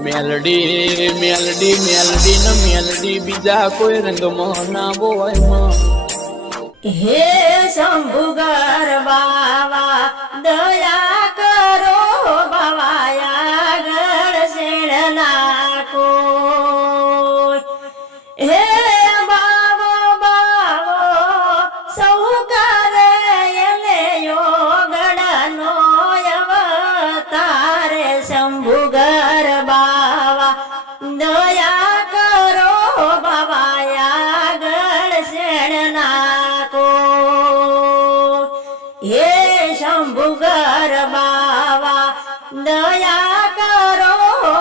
મેલડી મેલડી મેલડી ને મેલડી, બીજા કોઈ રંગમાં ના બોયમાં હે શંભુગર બાવા, દયા કરો બાવાયા ગળ શેણ નાખો. હે બાવો બાવો, સૌ કરે દયા કરો બાબા આગળ શેણ નાખો હે શંભુગર બાવા, દયા કરો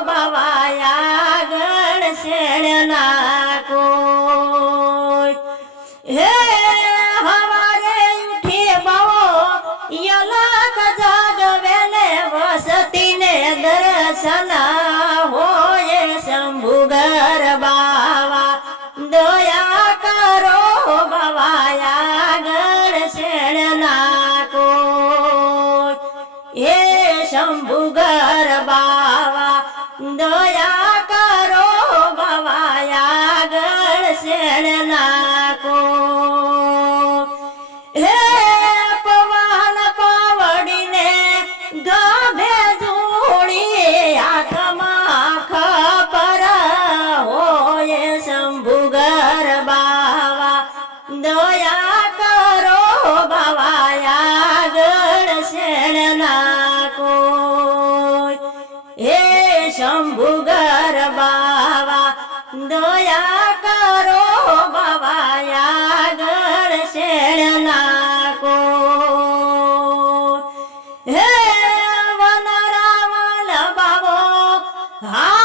બાબા આગળ શેણ નાખો હે હવારે ઉઠી બહુ યલક બાવા દયા કરો બાવાયા ગળ શેણ નાખો. હે વન રાવણ બાબો હાક